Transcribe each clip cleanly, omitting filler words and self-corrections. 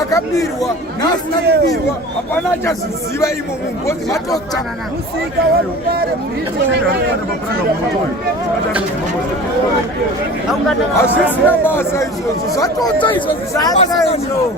akabirwa nasina kubirwa hapana achaziziva imomo ngozi matotsanana musika warugare hazvisina basa izvozvo zvatotsa izvozvo zvabasaio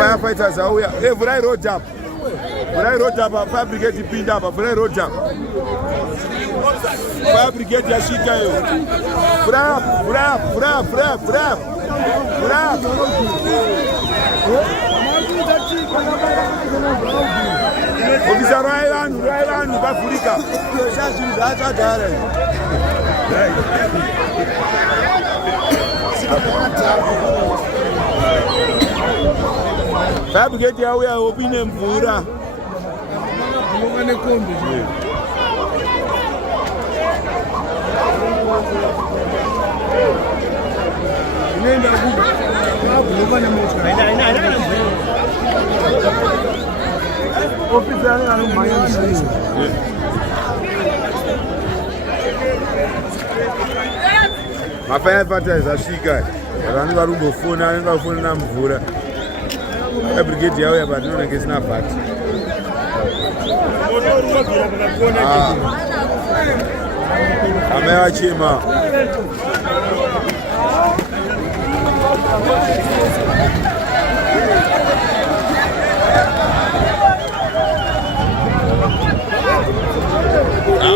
firefighters are here. Hey, Vurai road jump. Vurai road jump. Fire brigade pinned up. Vurai road jump. Fire brigade yashika yo. Vurai up. Vurai up. Vurai up. Vurai up. Vurai up. Vurai up. Officer Ryan, Bafurika. Fire brigade yauya opine mvura. Mafirefighters asvika vanhu vari kungofona vanenge vafonera mvura. Brigade yauya patinonenge isina bhati. Amai vachema.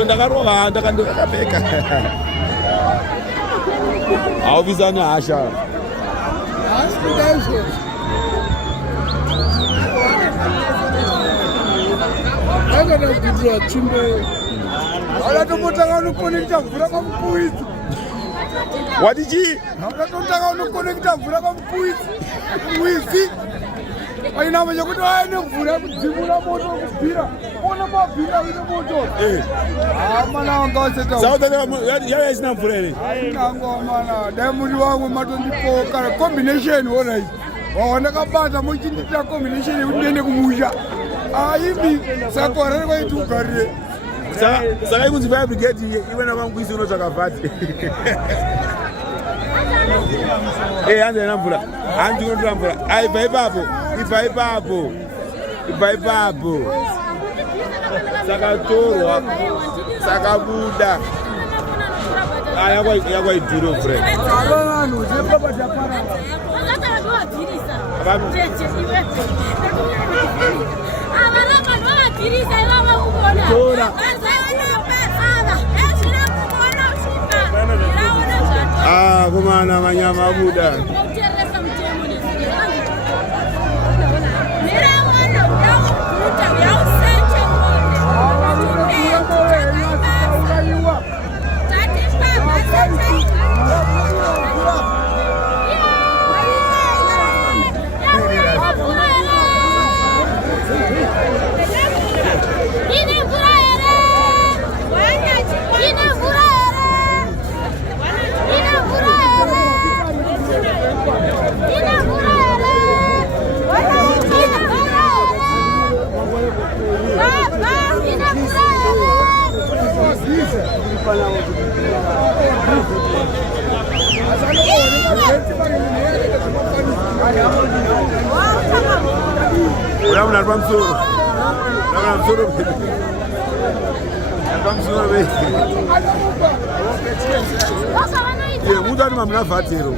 Ndakarova ndakandokapeka. Haubizani hasha. Akada kudura chimbe. Akatomotaka unokonekta mvura pamupuitsi. Wadichi? Akatomotaka unokonekta mvura pamupuitsi. Wifi. Aina chekuti aine mvura kudzimura moto kubvira. Ona mabvira ine moto. Mana wanga waseta. Sauta yava isina mvura ere? Aina ngomana. Dai muri wangu matondipo kana combination ona iyi. Ndakabata muchindita combination yekuti ndiende kumusha. Aibi saka rari kwaiti ugarire. Saka ikunzi fire brigade iwe nakwangwisi unotsvaka bhati. Hanzi haina mvura. Hanzi unotora mvura. Ibva ipapo. Ibva ipapo. Ibva ipapo. Sakatorwa. Sakabuda. Yakwaidhuro friend. Kumana manyama Buda. pamusoro. Pamusoro. Pamusoro be. Ye mudani mamna fatero.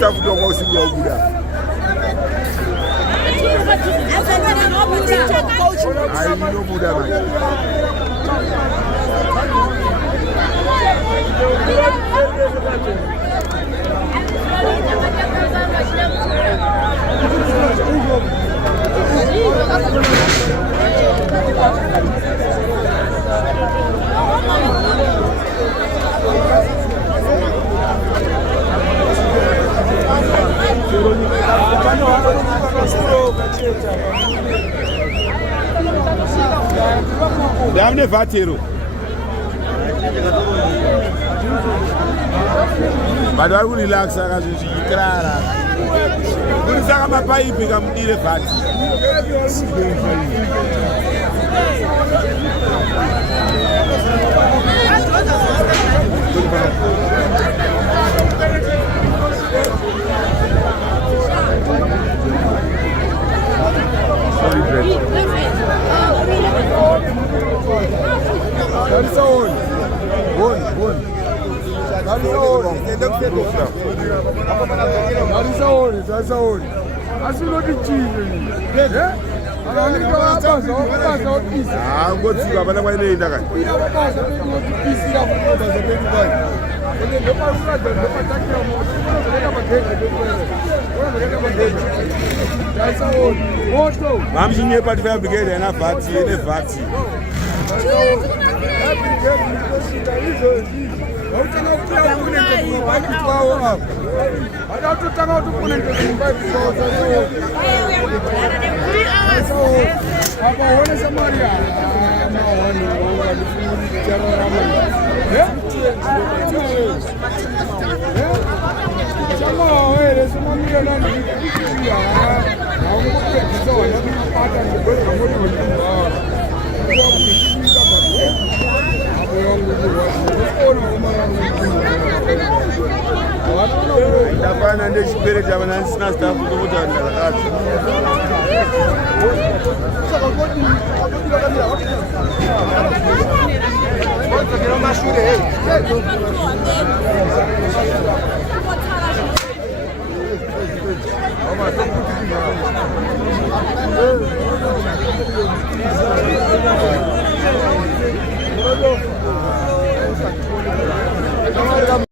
Tafuta kwa usiku wa Buda. Ai no Buda bana. Damne vatero. Bado ari relax akazozvikirara. Kuri saka mapaipi kamudire vati. Mamshinye pati fire brigade ena vati ene vati. Ndapana ndechipere chavana sina staff kuti andakati. Mashure.